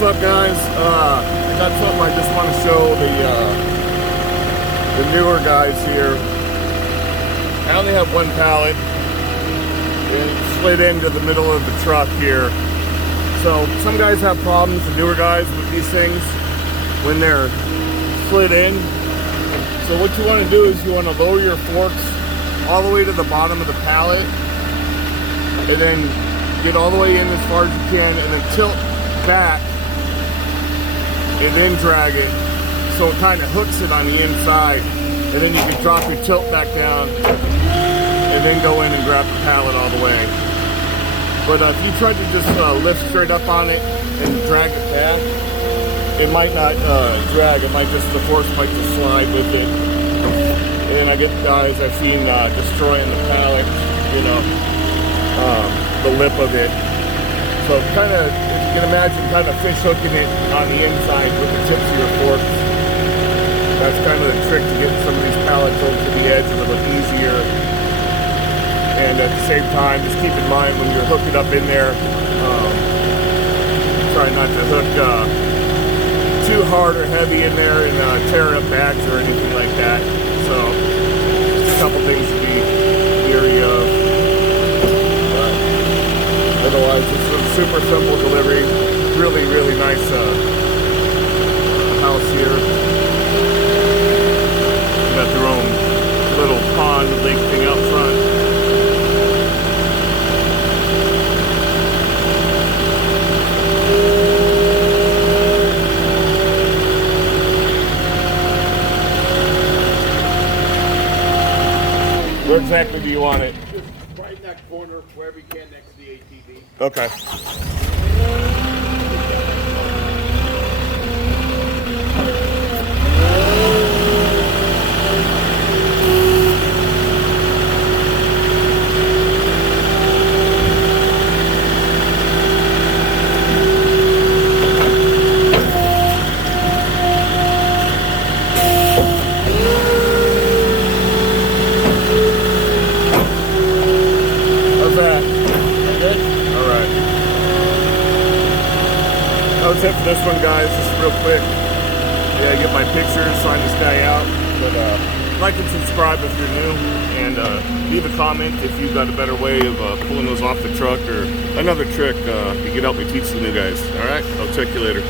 What's up, guys? I got something I just want to show the newer guys here. I only have one pallet, and it slid into the middle of the truck here. So some guys have problems, the newer guys, with these things when they're slid in. So what you want to do is you want to lower your forks all the way to the bottom of the pallet, and then get all the way in as far as you can, and then tilt back and then drag it so it kind of hooks it on the inside, and then you can drop your tilt back down and then go in and grab the pallet all the way. But if you try to just lift straight up on it and drag it back, it might not drag. It might just, the force might just slide with it. And I get guys I've seen destroying the pallet, you know, the lip of it. So kind of, if you can imagine, kind of fish hooking it on the inside with the tips of your forks. That's kind of the trick to get some of these pallets over to the edge a little easier. And at the same time, just keep in mind when you're hooking up in there, try not to hook too hard or heavy in there and tear up bags or anything like that. So just a couple things to be leery of. Otherwise, it's a super simple delivery. Really, really nice house here. Got their own little pond, lake thing out front. Where exactly do you want it? Just right in that corner, wherever you can, next to the ATV. Okay. That was it for this one, guys. Just real quick. Yeah, get my pictures, sign this guy out. But like and subscribe if you're new, and leave a comment if you've got a better way of pulling those off the truck or another trick you can help me teach the new guys. All right, I'll check you later.